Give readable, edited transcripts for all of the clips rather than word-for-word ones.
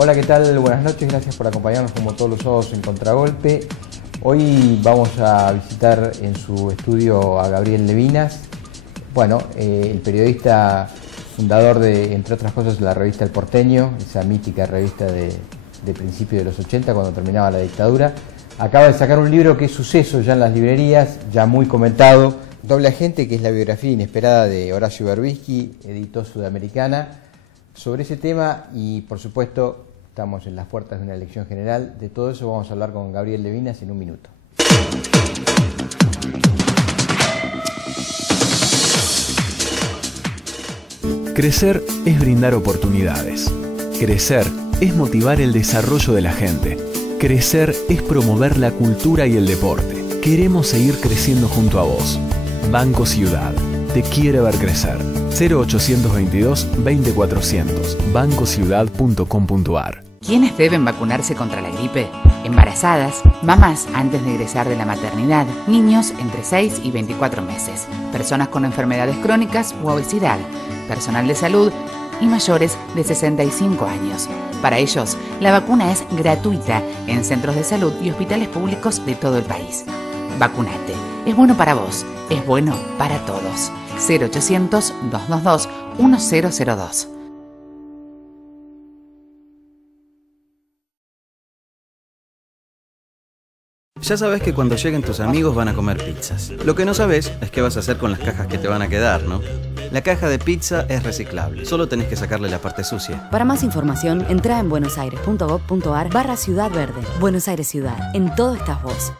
Hola, ¿qué tal? Buenas noches, gracias por acompañarnos como todos los sábados en Contragolpe. Hoy vamos a visitar en su estudio a Gabriel Levinas, el periodista fundador de, entre otras cosas, la revista El Porteño, esa mítica revista de principios de los 80, cuando terminaba la dictadura. Acaba de sacar un libro que es suceso ya en las librerías, ya muy comentado, Doble Agente, que es la biografía inesperada de Horacio Berbisky, editó Sudamericana. Sobre ese tema y, por supuesto, estamos en las puertas de una elección general. De todo eso vamos a hablar con Gabriel Levinas en un minuto. Crecer es brindar oportunidades. Crecer es motivar el desarrollo de la gente. Crecer es promover la cultura y el deporte. Queremos seguir creciendo junto a vos. Banco Ciudad. Te quiere ver crecer. 0822-20400. bancociudad.com.ar. ¿Quiénes deben vacunarse contra la gripe? Embarazadas, mamás antes de egresar de la maternidad, niños entre 6 y 24 meses, personas con enfermedades crónicas u obesidad, personal de salud y mayores de 65 años. Para ellos, la vacuna es gratuita en centros de salud y hospitales públicos de todo el país. Vacunate. Es bueno para vos. Es bueno para todos. 0800-222-1002. Ya sabes que cuando lleguen tus amigos van a comer pizzas. Lo que no sabes es qué vas a hacer con las cajas que te van a quedar, ¿no? La caja de pizza es reciclable. Solo tenés que sacarle la parte sucia. Para más información, entra en buenosaires.gov.ar/Ciudad Verde. Buenos Aires Ciudad. En todo estás vos.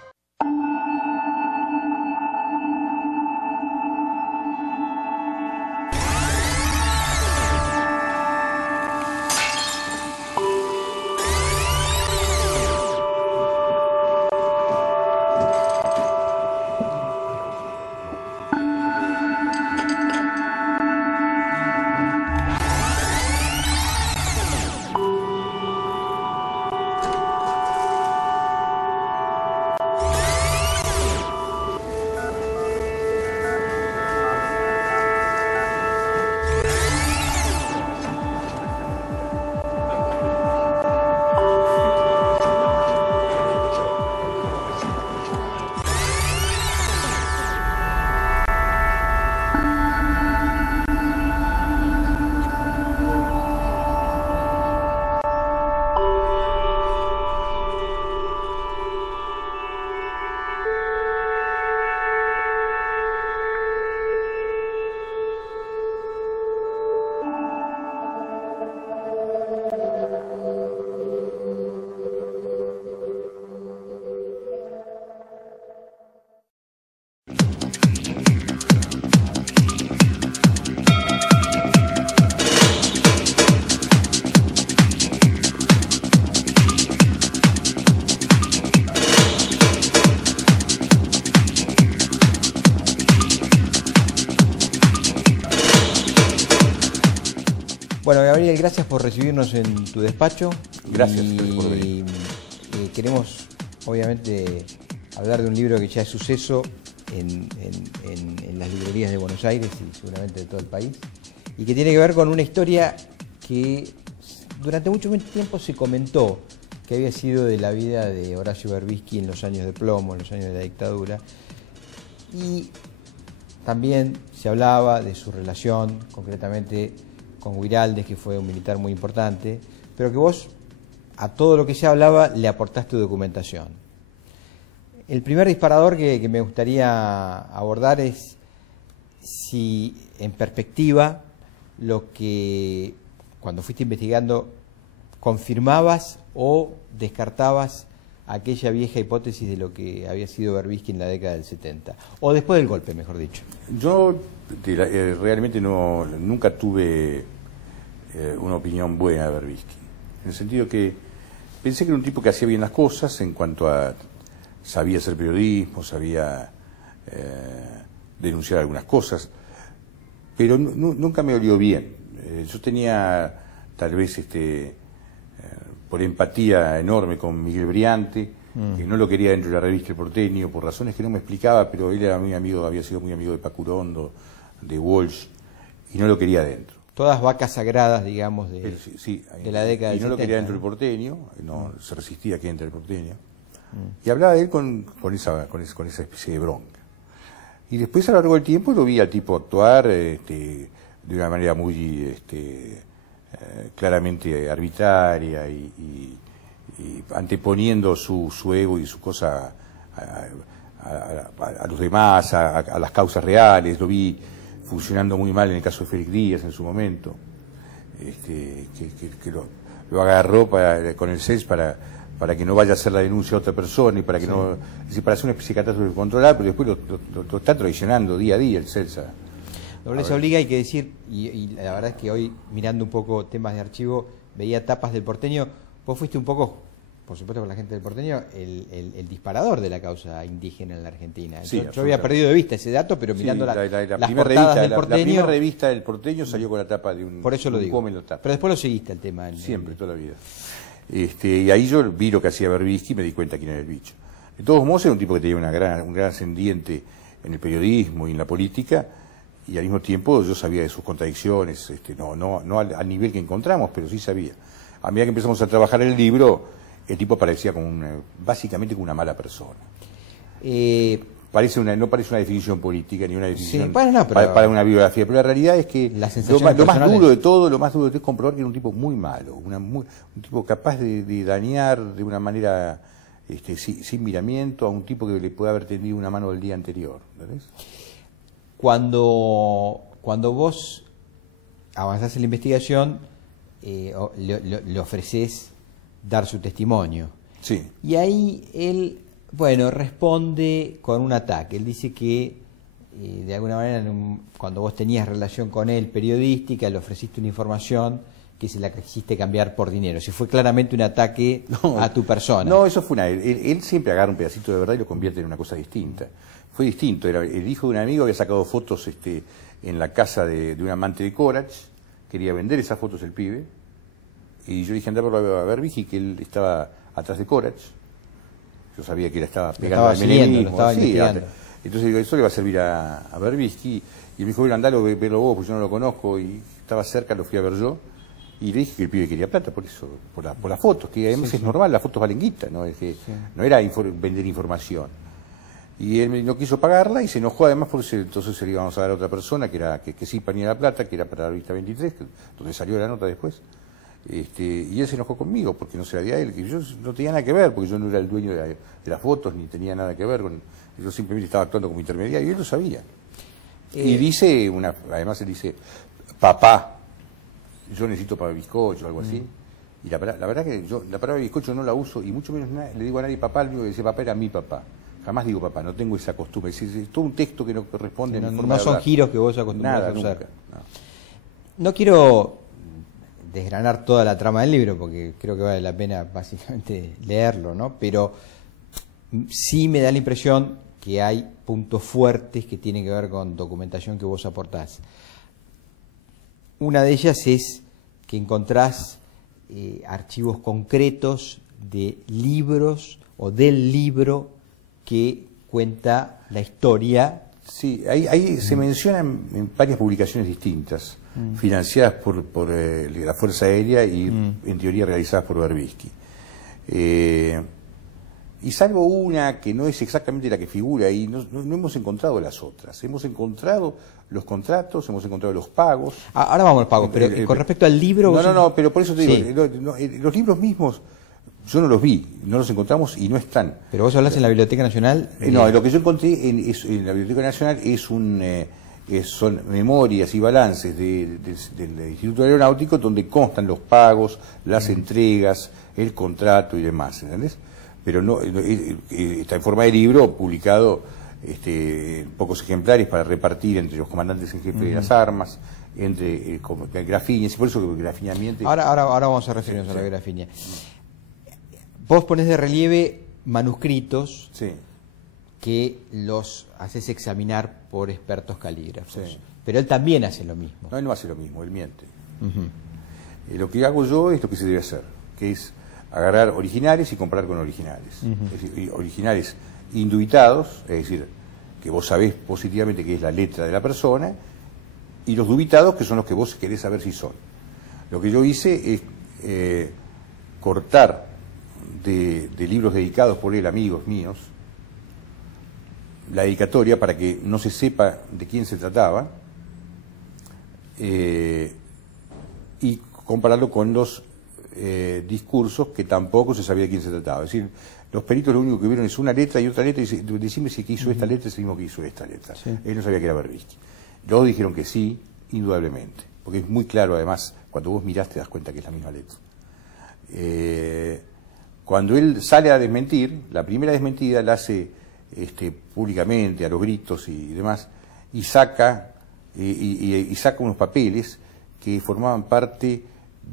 Bueno, Gabriel, gracias por recibirnos en tu despacho. Gracias por venir. Queremos, obviamente, hablar de un libro que ya es suceso en las librerías de Buenos Aires y seguramente de todo el país, y que tiene que ver con una historia que durante mucho tiempo se comentó que había sido de la vida de Horacio Berbisky en los años de plomo, en los años de la dictadura, y también se hablaba de su relación, concretamente con Guiraldes, que fue un militar muy importante, pero que vos a todo lo que se hablaba le aportaste documentación. El primer disparador que me gustaría abordar es si en perspectiva lo que cuando fuiste investigando confirmabas o descartabas aquella vieja hipótesis de lo que había sido Berbisky en la década del 70, o después del golpe, mejor dicho. Yo realmente nunca tuve una opinión buena de Berbisky, en el sentido que pensé que era un tipo que hacía bien las cosas en cuanto a sabía hacer periodismo, sabía denunciar algunas cosas, pero nunca me olió bien. Yo tenía tal vez por empatía enorme con Miguel Briante, que no lo quería dentro de la revista El Porteño, por razones que no me explicaba, pero él era muy amigo, había sido muy amigo de Pacurondo, de Walsh, y no lo quería dentro. todas vacas sagradas, digamos, de la década del 70. Y no lo quería dentro del porteño, no se resistía a que entre el porteño. Y hablaba de él con esa especie de bronca. Y después, a lo largo del tiempo, lo vi al tipo actuar de una manera muy claramente arbitraria y anteponiendo su ego y su cosa a los demás, a las causas reales. Lo vi funcionando muy mal en el caso de Félix Díaz en su momento, que lo agarró con el CES para que no vaya a hacer la denuncia a otra persona y para que no, es decir, para hacer una especie de catástrofe controlada, pero después lo está traicionando día a día el CELSA. Nobleza Obliga, hay que decir, y la verdad es que hoy, mirando un poco temas de archivo, veía tapas del porteño. Vos fuiste un poco, por supuesto con la gente del porteño, el disparador de la causa indígena en la Argentina. Sí, yo había perdido de vista ese dato, pero mirando las primera portadas del porteño... La primera revista del porteño salió con la tapa de un... Por eso lo digo. Pero después lo seguiste el tema. Siempre, toda la vida. Y ahí yo vi lo que hacía Berbisky y me di cuenta quién era el bicho. De todos modos, era un tipo que tenía un gran ascendiente en el periodismo y en la política, y al mismo tiempo yo sabía de sus contradicciones, no al nivel que encontramos, pero sí sabía. A medida que empezamos a trabajar el libro, el tipo parecía básicamente como una mala persona. No parece una definición política ni una definición para una biografía, pero la realidad es que lo más duro de todo es comprobar que era un tipo muy malo, un tipo capaz de dañar de una manera sin miramiento a un tipo que le puede haber tendido una mano el día anterior. ¿Entendés? Cuando vos avanzás en la investigación, le ofreces dar su testimonio. Sí. Y ahí él... Bueno, responde con un ataque. Él dice que, de alguna manera, cuando vos tenías relación con él periodística, le ofreciste una información que se la quisiste cambiar por dinero. Si fue claramente un ataque a tu persona. No, eso fue él siempre agarra un pedacito de verdad y lo convierte en una cosa distinta. Fue distinto. Era el hijo de un amigo, había sacado fotos en la casa de un amante de Corach. Quería vender esas fotos el pibe. Y yo dije, andá a ver, Vigi, que él estaba atrás de Corach. Yo sabía que él estaba pegando al menemismo. Entonces digo, eso le va a servir a Berbisky. Y me dijo, bueno, andalo, velo vos, porque yo no lo conozco. Y estaba cerca, lo fui a ver yo. Y le dije que el pibe quería plata por eso, por las fotos, que además es normal, las fotos valen guita, ¿no? Es que no era vender información. Y él no quiso pagarla y se enojó además porque entonces se le íbamos a dar a otra persona que sí ponía la plata, que era para la revista 23, donde salió la nota después. Y él se enojó conmigo porque no se la di a él, que yo no tenía nada que ver, porque yo no era el dueño de las fotos, ni tenía nada que ver con... Yo simplemente estaba actuando como intermediario y él lo sabía. Y dice, además él dice, papá, yo necesito para bizcocho o algo así. Y la verdad que yo la palabra bizcocho no la uso, y mucho menos le digo a nadie papá, el único que dice papá era mi papá. Jamás digo papá, no tengo esa costumbre. Es todo un texto que no corresponde. No son giros que vos acostumbrás a usar. Nunca, no quiero desgranar toda la trama del libro, porque creo que vale la pena básicamente leerlo, ¿no? Pero sí me da la impresión que hay puntos fuertes que tienen que ver con documentación que vos aportás. Una de ellas es que encontrás archivos concretos de libros o del libro que cuenta la historia. Sí, ahí se mencionan en varias publicaciones distintas, financiadas por la Fuerza Aérea y en teoría realizadas por Berbisky. Y salvo una que no es exactamente la que figura ahí, no hemos encontrado las otras. Hemos encontrado los contratos, hemos encontrado los pagos. Ahora vamos a los pagos, pero con respecto al libro... No, pero por eso te digo, los libros mismos yo no los vi, no los encontramos y no están. ¿Pero vos hablas en la Biblioteca Nacional? No, lo que yo encontré en la Biblioteca Nacional son memorias y balances del Instituto Aeronáutico donde constan los pagos, las entregas, el contrato y demás, ¿entendés? Pero no está en forma de libro publicado en pocos ejemplares para repartir entre los comandantes en jefe de las armas, entre grafiñas, y por eso que grafiñamiento... Ahora vamos a referirnos a la grafiña. Vos ponés de relieve manuscritos que los haces examinar por expertos calígrafos, pero él también hace lo mismo. No, él no hace lo mismo, él miente. Lo que hago yo es lo que se debe hacer, que es agarrar originales y comparar con originales. Es decir, originales indubitados, es decir, que vos sabés positivamente que es la letra de la persona, y los dubitados, que son los que vos querés saber si son. Lo que yo hice es cortar de libros dedicados por él, amigos míos, la dedicatoria para que no se sepa de quién se trataba, y compararlo con los discursos que tampoco se sabía de quién se trataba. Es decir, los peritos lo único que vieron es una letra y otra letra, y dice, decime si el que hizo esta letra es el mismo que hizo esta letra. Sí. Él no sabía que era Berbisky. Los dijeron que sí, indudablemente, porque es muy claro, además, cuando vos mirás te das cuenta que es la misma letra. Cuando él sale a desmentir, la primera desmentida la hace públicamente, a los gritos y demás, y saca unos papeles que formaban parte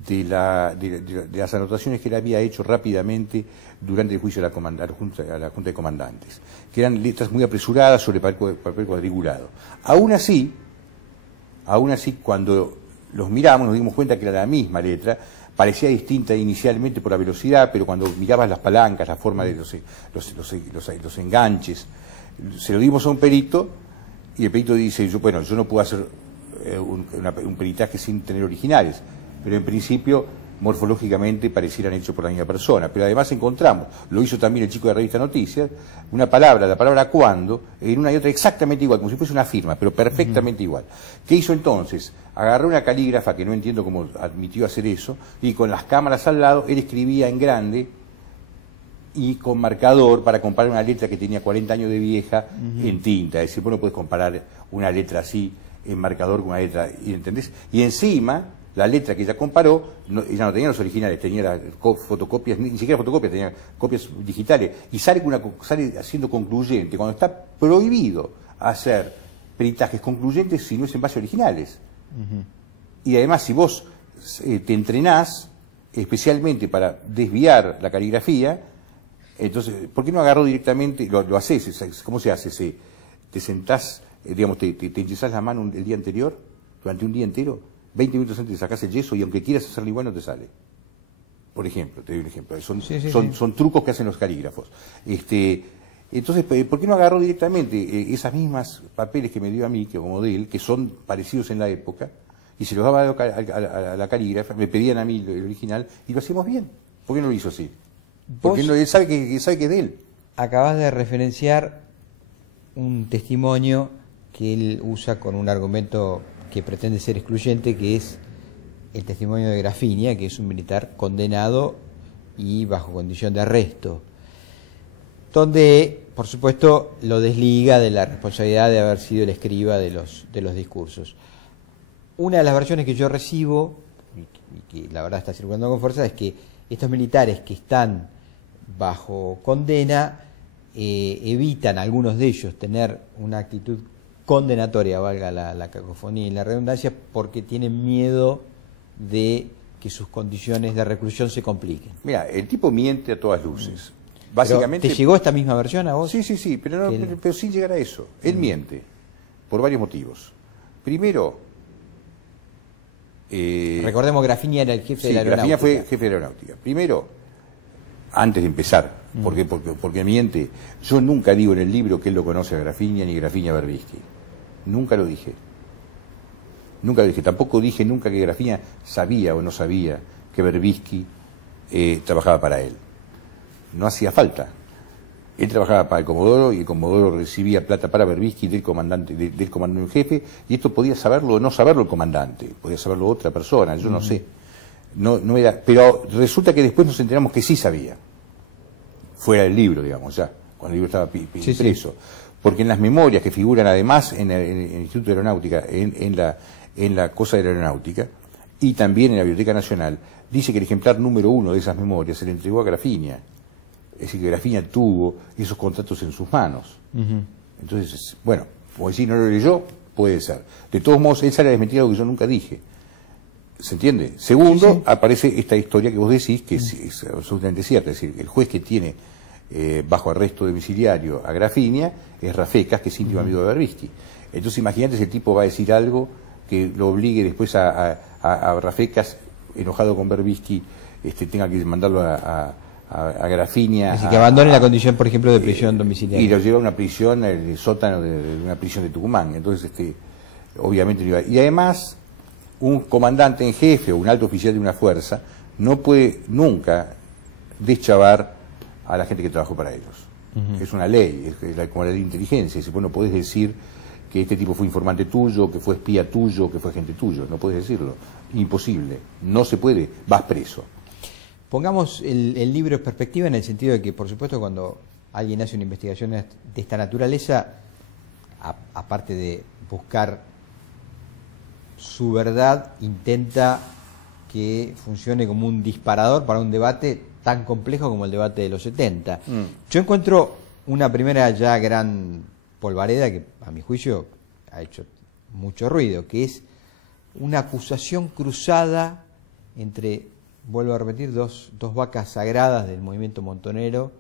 de las anotaciones que él había hecho rápidamente durante el juicio a la Junta de Comandantes, que eran letras muy apresuradas sobre papel cuadriculado. Aún así, cuando los miramos nos dimos cuenta que era la misma letra, parecía distinta inicialmente por la velocidad, pero cuando mirabas las palancas, la forma de los enganches, se lo dimos a un perito, y el perito dice, yo no puedo hacer un peritaje sin tener originales, pero en principio morfológicamente parecieran hechos por la misma persona. Pero además encontramos, lo hizo también el chico de la revista Noticias, la palabra cuando, en una y otra exactamente igual, como si fuese una firma, pero perfectamente igual. ¿Qué hizo entonces? Agarró una calígrafa, que no entiendo cómo admitió hacer eso, y con las cámaras al lado, él escribía en grande y con marcador para comparar una letra que tenía 40 años de vieja en tinta. Es decir, vos no puedes comparar una letra así en marcador con una letra, ¿entendés? Y encima, la letra que ella comparó, ella no tenía los originales, tenía las fotocopias, ni siquiera fotocopias, tenía copias digitales, y sale siendo concluyente, cuando está prohibido hacer peritajes concluyentes si no es en base a originales. Y además, si vos te entrenás especialmente para desviar la caligrafía, entonces, ¿por qué no agarró directamente, lo haces? ¿Cómo se hace? Te sentás, digamos, te enyesás la mano el día anterior, durante un día entero, 20 minutos antes sacás el yeso y aunque quieras hacerlo igual no te sale. Por ejemplo, te doy un ejemplo. Son trucos que hacen los calígrafos. Entonces, ¿por qué no agarró directamente esas mismas papeles que me dio a mí, que como de él, que son parecidos en la época, y se los daba a la calígrafa, me pedían a mí el original, y lo hacíamos bien? ¿Por qué no lo hizo así? Porque él sabe que es de él. Acabas de referenciar un testimonio que él usa con un argumento que pretende ser excluyente, que es el testimonio de Grafinia, que es un militar condenado y bajo condición de arresto, donde, por supuesto, lo desliga de la responsabilidad de haber sido el escriba de los discursos. Una de las versiones que yo recibo, y que la verdad está circulando con fuerza, es que estos militares que están bajo condena evitan, algunos de ellos, tener una actitud condenatoria, valga la cacofonía y la redundancia, porque tienen miedo de que sus condiciones de reclusión se compliquen. Mira, el tipo miente a todas luces. Básicamente, ¿te llegó esta misma versión a vos? Sí, pero sin llegar a eso. Él miente por varios motivos. Primero, recordemos, Grafinia era el jefe de la aeronáutica. Grafinia fue jefe de la aeronáutica. Primero, antes de empezar, porque miente, yo nunca digo en el libro que él lo conoce a Grafinia ni Grafinia a Berbisky. Nunca lo dije. Tampoco dije nunca que Grafinia sabía o no sabía que Berbisky trabajaba para él. No hacía falta. Él trabajaba para el Comodoro y el Comodoro recibía plata para Berbisky del comandante en jefe, y esto podía saberlo o no saberlo el comandante, podía saberlo otra persona, yo no sé. No era, pero resulta que después nos enteramos que sí sabía. Fuera del libro, digamos, ya, cuando el libro estaba preso. Porque en las memorias que figuran además en el Instituto de Aeronáutica, en la cosa de la aeronáutica, y también en la Biblioteca Nacional, dice que el ejemplar número 1 de esas memorias se le entregó a Grafinia. Es decir, que Grafinia tuvo esos contratos en sus manos. Entonces, bueno, como decir, no lo leyó, puede ser. De todos modos, él sale a desmentir algo que yo nunca dije. ¿Se entiende? Segundo, aparece esta historia que vos decís, que es absolutamente cierta. Es decir, el juez que tiene bajo arresto domiciliario a Grafinia es Rafecas, que es íntimo amigo de Berbisky. Entonces, imagínate si el tipo va a decir algo que lo obligue después a Rafecas, enojado con Berbisky, tenga que mandarlo a Grafinia. Así que abandone la condición, por ejemplo, de prisión domiciliaria. Y lo lleva a una prisión, el sótano de una prisión de Tucumán. Entonces, obviamente no iba. Y además, un comandante en jefe o un alto oficial de una fuerza no puede nunca deschavar a la gente que trabajó para ellos. Es una ley, es como la ley de inteligencia. Vos no podés decir que este tipo fue informante tuyo, que fue espía tuyo, que fue agente tuyo. No podés decirlo. Imposible. No se puede. Vas preso. Pongamos el libro en perspectiva en el sentido de que, por supuesto, cuando alguien hace una investigación de esta naturaleza, aparte de buscar su verdad, intenta que funcione como un disparador para un debate tan complejo como el debate de los 70. Yo encuentro una primera ya gran polvareda que, a mi juicio, ha hecho mucho ruido, que es una acusación cruzada entre, vuelvo a repetir, dos vacas sagradas del movimiento montonero,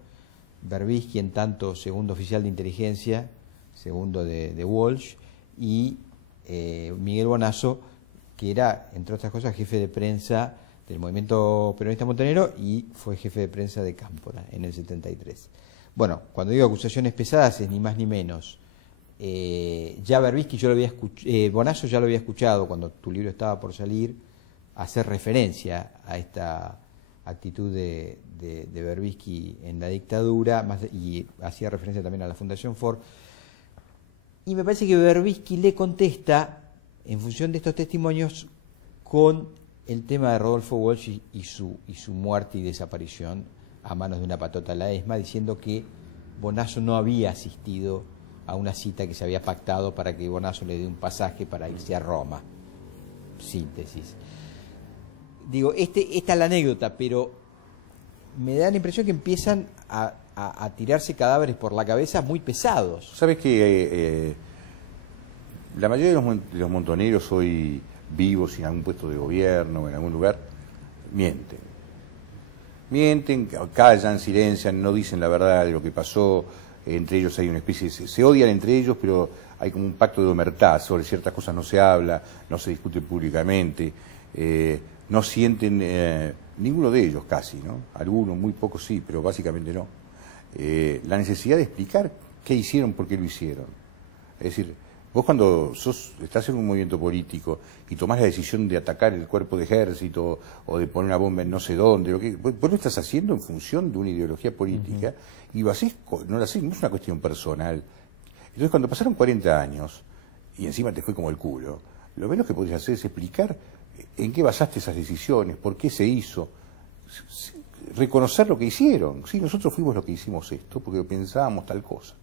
Berbisky en tanto segundo oficial de inteligencia, segundo de Walsh, y Miguel Bonazo, que era, entre otras cosas, jefe de prensa del movimiento peronista montonero y fue jefe de prensa de Cámpora en el 73. Bueno, cuando digo acusaciones pesadas es ni más ni menos. Ya Berbisky Bonazo ya lo había escuchado cuando tu libro estaba por salir, hacer referencia a esta actitud de Berbisky en la dictadura, y hacía referencia también a la Fundación Ford. Y me parece que Berbisky le contesta, en función de estos testimonios, con el tema de Rodolfo Walsh y su muerte y desaparición a manos de una patota de la ESMA, diciendo que Bonazo no había asistido a una cita que se había pactado para que Bonazo le dé un pasaje para irse a Roma. Síntesis. Digo, esta es la anécdota, pero me da la impresión que empiezan a tirarse cadáveres por la cabeza muy pesados. ¿Sabes que la mayoría de los montoneros hoy vivos sin algún puesto de gobierno en algún lugar mienten, callan, silencian, no dicen la verdad de lo que pasó? Entre ellos hay una especie se odian entre ellos, pero hay como un pacto de omertad. Sobre ciertas cosas no se habla, no se discute públicamente, no sienten ninguno de ellos casi, ¿no? Algunos, muy pocos sí, pero básicamente no, la necesidad de explicar qué hicieron, por qué lo hicieron. Es decir, vos cuando estás en un movimiento político y tomás la decisión de atacar el cuerpo de ejército o de poner una bomba en no sé dónde, vos lo estás haciendo en función de una ideología política, y no lo haces, no es una cuestión personal. Entonces cuando pasaron 40 años y encima te fue como el culo, lo menos que podés hacer es explicar en qué basaste esas decisiones, por qué se hizo, reconocer lo que hicieron. Sí, nosotros fuimos los que hicimos esto porque pensábamos tal cosa.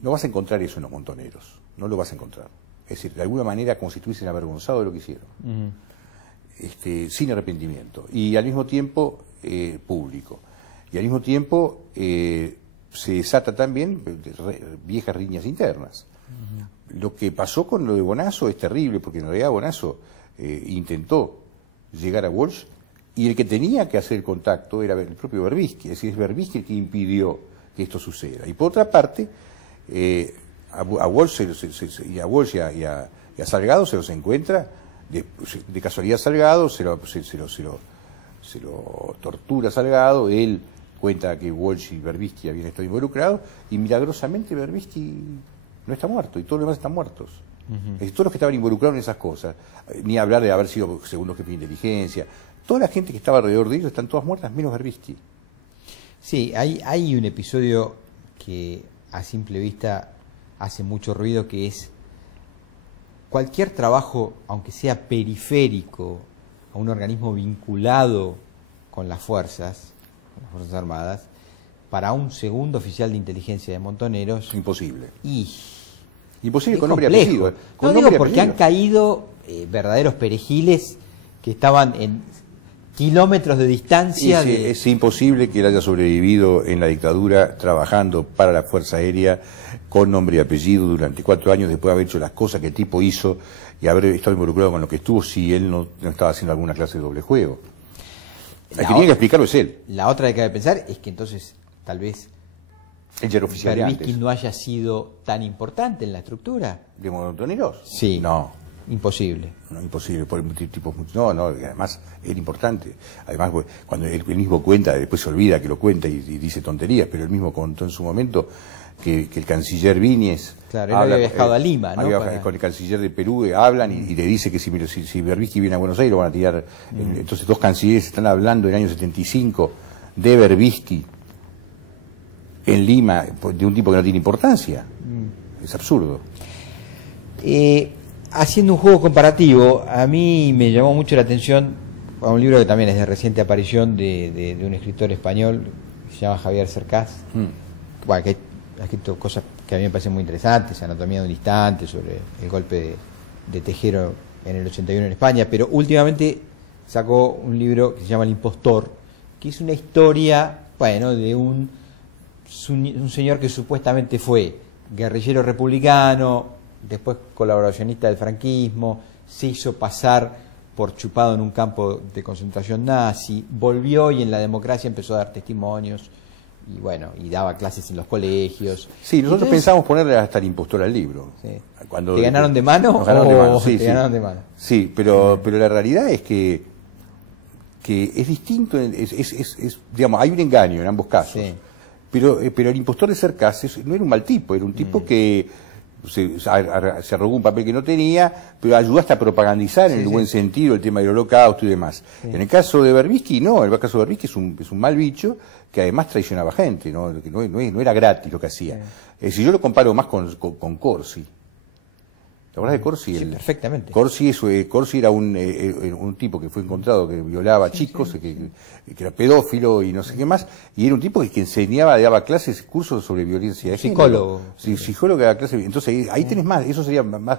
No vas a encontrar eso en los montoneros. No lo vas a encontrar. Es decir, de alguna manera como si estuviesen avergonzados de lo que hicieron. Sin arrepentimiento. Y al mismo tiempo público. Y al mismo tiempo se desata también viejas riñas internas. Lo que pasó con lo de Bonazo es terrible, porque en realidad Bonazo intentó llegar a Walsh, y el que tenía que hacer el contacto era el propio Berbisky. Es decir, es Berbisky el que impidió que esto suceda. Y por otra parte, a Walsh y a Salgado se los encuentra de casualidad. Salgado se lo tortura Salgado, él cuenta que Walsh y Berbisky habían estado involucrados, y milagrosamente Berbisky no está muerto y todos los demás están muertos. Es decir, todos los que estaban involucrados en esas cosas, ni hablar de haber sido segundo jefe de inteligencia, toda la gente que estaba alrededor de ellos están todas muertas menos Berbisky. Sí, hay un episodio que a simple vista hace mucho ruido, que es cualquier trabajo, aunque sea periférico, a un organismo vinculado con las Fuerzas Armadas, para un segundo oficial de inteligencia de montoneros... Imposible. Imposible con nombre y apellido. No digo porque han caído verdaderos perejiles que estaban en kilómetros de distancia. Es imposible que él haya sobrevivido en la dictadura trabajando para la Fuerza Aérea con nombre y apellido durante 4 años, después de haber hecho las cosas que el tipo hizo y haber estado involucrado con lo que estuvo, si él no estaba haciendo alguna clase de doble juego. El que tiene que explicarlo es él. La otra que cabe pensar es que entonces tal vez Berbisky no haya sido tan importante en la estructura. ¿De montoneros? Sí. No. imposible. No, imposible, por tipos, no, además era importante. Además, cuando él mismo cuenta, después se olvida que lo cuenta y dice tonterías, pero él mismo contó en su momento que el canciller Viñes... Claro, él había viajado a Lima, ¿no? Con el canciller de Perú hablan y le dice que si Berbisky viene a Buenos Aires lo van a tirar. Entonces dos cancilleres están hablando en el año 75 de Berbisky en Lima, de un tipo que no tiene importancia. Es absurdo. Haciendo un juego comparativo, a mí me llamó mucho la atención a un libro que también es de reciente aparición de un escritor español que se llama Javier Cercás. Bueno, que ha escrito cosas que a mí me parecen muy interesantes, Anatomía de un instante, sobre el golpe de Tejero en el 81 en España, pero últimamente sacó un libro que se llama El impostor, que es una historia, bueno, de un señor que supuestamente fue guerrillero republicano, después colaboracionista del franquismo, se hizo pasar por chupado en un campo de concentración nazi, volvió y en la democracia empezó a dar testimonios, y bueno, y daba clases en los colegios. Sí, nosotros pensamos ponerle hasta el impostor al libro. Sí. Cuando, ¿Te ganaron de mano? Nos ganaron de mano, sí, te ganaron de mano. Sí, pero la realidad es que es distinto, digamos, hay un engaño en ambos casos. Sí. Pero el impostor de Cercás no era un mal tipo, era un tipo que se arrogó un papel que no tenía, pero ayudó hasta a propagandizar en el buen sentido el tema del holocausto y demás. Sí. En el caso de Berbisky, no, el caso de Berbisky es un mal bicho que además traicionaba gente, no era gratis lo que hacía. Si yo lo comparo más con Corsi. ¿Te acuerdas de Corsi? Sí, perfectamente. Corsi era un tipo que fue encontrado que violaba chicos, que era pedófilo y no sé qué más, y era un tipo que enseñaba, daba clases, cursos sobre violencia de género. Psicólogo. Sí, psicólogo que daba clases. Entonces ahí tenés más, eso sería más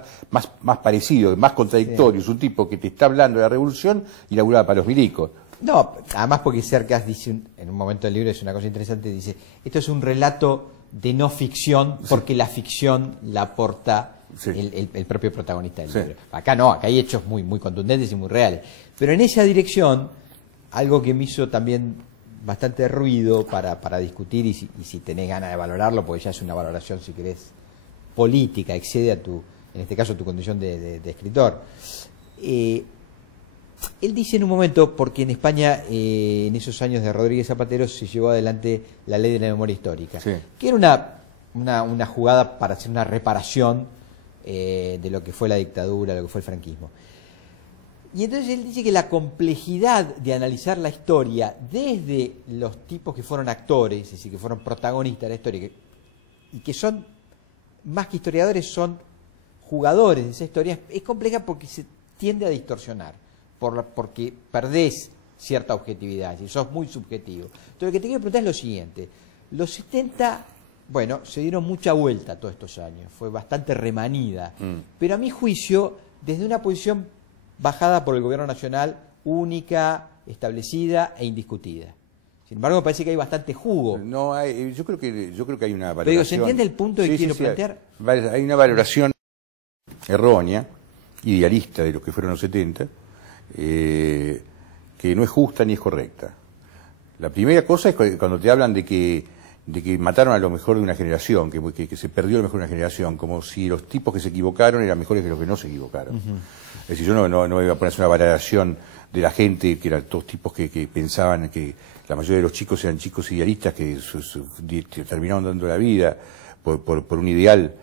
parecido, más contradictorio. Es un tipo que te está hablando de la revolución y laburaba para los milicos. No, además porque Cercas dice, en un momento del libro es una cosa interesante, dice, esto es un relato de no ficción, porque la ficción la aporta el propio protagonista del libro. Acá no, acá hay hechos muy contundentes y muy reales. Pero en esa dirección, algo que me hizo también bastante ruido para discutir, y si tenés ganas de valorarlo, porque ya es una valoración, si querés, política, excede a en este caso, tu condición de escritor. Él dice en un momento, porque en España, en esos años de Rodríguez Zapatero, se llevó adelante la ley de la memoria histórica, que era una jugada para hacer una reparación de lo que fue la dictadura, lo que fue el franquismo. Y entonces él dice que la complejidad de analizar la historia desde los tipos que fueron actores, es decir, que fueron protagonistas de la historia, y que son, más que historiadores, son jugadores de esa historia, es compleja porque se tiende a distorsionar, porque perdés cierta objetividad, y sos muy subjetivo. Entonces lo que te quiero preguntar es lo siguiente: los 70... Bueno, se dieron mucha vuelta todos estos años, fue bastante remanida, pero a mi juicio, desde una posición bajada por el gobierno nacional, única, establecida e indiscutida. Sin embargo, me parece que hay bastante jugo. No, yo creo que hay una valoración. Pero digo, ¿se entiende el punto que quiero plantear? Hay una valoración errónea, idealista de lo que fueron los 70, que no es justa ni es correcta. La primera cosa es cuando te hablan de que mataron a lo mejor de una generación, que se perdió lo mejor de una generación, como si los tipos que se equivocaron eran mejores que los que no se equivocaron. Es decir, yo no iba a ponerse una valoración de la gente, que eran todos tipos que pensaban que la mayoría de los chicos eran chicos idealistas que terminaron dando la vida por un ideal,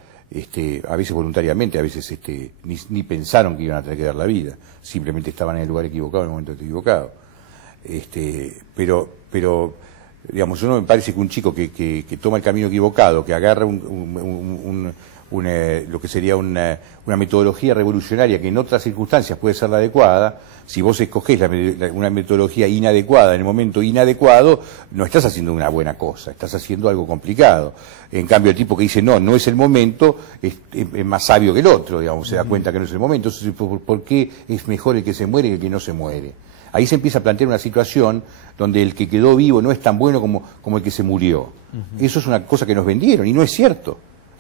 a veces voluntariamente, a veces ni pensaron que iban a tener que dar la vida, simplemente estaban en el lugar equivocado en el momento equivocado. Pero digamos, yo no me parece que un chico que toma el camino equivocado, que agarra lo que sería una metodología revolucionaria que en otras circunstancias puede ser la adecuada, si vos escogés una metodología inadecuada en el momento inadecuado, no estás haciendo una buena cosa, estás haciendo algo complicado. En cambio, el tipo que dice no es el momento, es más sabio que el otro, digamos, se da cuenta que no es el momento. Entonces, ¿por qué es mejor el que se muere que el que no se muere? Ahí se empieza a plantear una situación donde el que quedó vivo no es tan bueno como el que se murió. Eso es una cosa que nos vendieron y no es cierto.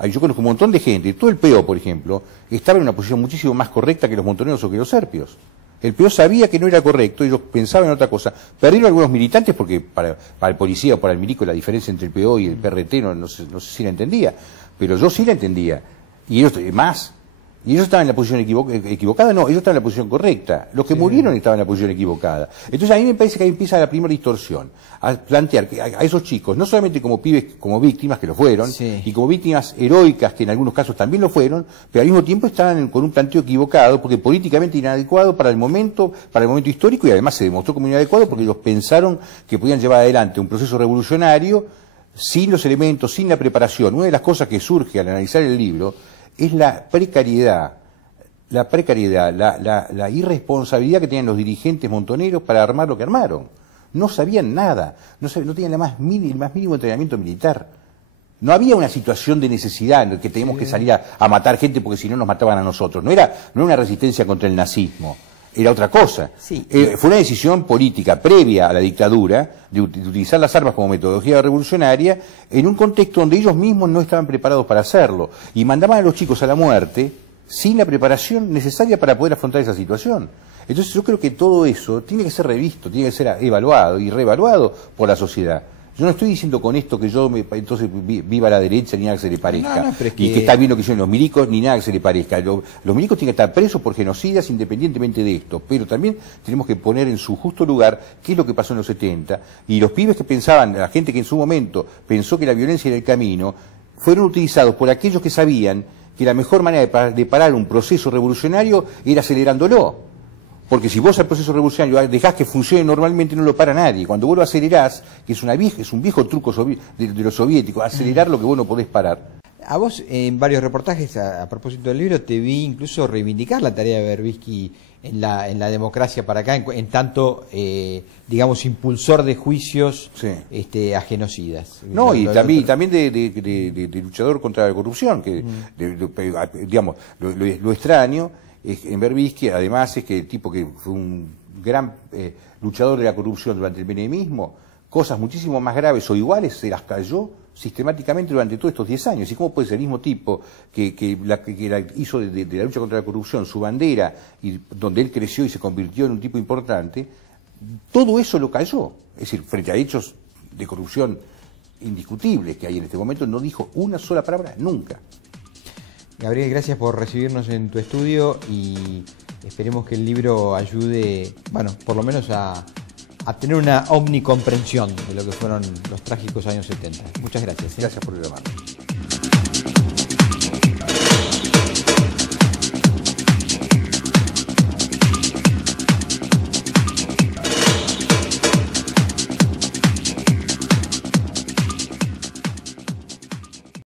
Yo conozco un montón de gente, todo el PO, por ejemplo, estaba en una posición muchísimo más correcta que los montoneros o que los serpios. El PO sabía que no era correcto, ellos pensaban en otra cosa. Perdieron algunos militantes porque para el policía o para el milico la diferencia entre el PO y el PRT no sé si la entendía, pero yo sí la entendía. Y ellos más. Y ellos estaban en la posición equivocada, no, ellos estaban en la posición correcta. Los que murieron estaban en la posición equivocada. Entonces a mí me parece que ahí empieza la primera distorsión, a plantear que a esos chicos, no solamente como pibes, como víctimas, que lo fueron, y como víctimas heroicas, que en algunos casos también lo fueron, pero al mismo tiempo estaban con un planteo equivocado, porque políticamente inadecuado para el momento histórico, y además se demostró como inadecuado porque ellos pensaron que podían llevar adelante un proceso revolucionario sin los elementos, sin la preparación. Una de las cosas que surge al analizar el libro es la precariedad, la irresponsabilidad que tenían los dirigentes montoneros para armar lo que armaron. No sabían nada, no tenían el más mínimo entrenamiento militar. No había una situación de necesidad en la que teníamos que salir a matar gente porque si no nos mataban a nosotros. No era una resistencia contra el nazismo, era otra cosa. Fue una decisión política previa a la dictadura de utilizar las armas como metodología revolucionaria en un contexto donde ellos mismos no estaban preparados para hacerlo y mandaban a los chicos a la muerte sin la preparación necesaria para poder afrontar esa situación. Entonces yo creo que todo eso tiene que ser revisto, tiene que ser evaluado y reevaluado por la sociedad. Yo no estoy diciendo con esto que entonces viva la derecha ni nada que se le parezca, y que está bien lo que hicieron los milicos ni nada que se le parezca. Los milicos tienen que estar presos por genocidas independientemente de esto, pero también tenemos que poner en su justo lugar qué es lo que pasó en los 70, y los pibes que pensaban, la gente que en su momento pensó que la violencia era el camino, fueron utilizados por aquellos que sabían que la mejor manera de parar un proceso revolucionario era acelerándolo. Porque si vos al proceso revolucionario dejás que funcione normalmente, no lo para nadie. Cuando vos lo acelerás, que es un viejo truco de los soviéticos, acelerar lo que vos no podés parar. A vos, en varios reportajes, a propósito del libro, te vi incluso reivindicar la tarea de Berbisky en la democracia para acá, en tanto, digamos, impulsor de juicios a genocidas. No, y también de luchador contra la corrupción, que digamos, lo extraño en Berbisky, además, es que el tipo que fue un gran luchador de la corrupción durante el menemismo, cosas muchísimo más graves o iguales se las cayó sistemáticamente durante todos estos 10 años. ¿Y cómo puede ser el mismo tipo que hizo de la lucha contra la corrupción su bandera, y donde él creció y se convirtió en un tipo importante, todo eso lo cayó? Es decir, frente a hechos de corrupción indiscutibles que hay en este momento, no dijo una sola palabra nunca. Gabriel, gracias por recibirnos en tu estudio y esperemos que el libro ayude, bueno, por lo menos a tener una omnicomprensión de lo que fueron los trágicos años 70. Muchas gracias. Gracias por el llamado.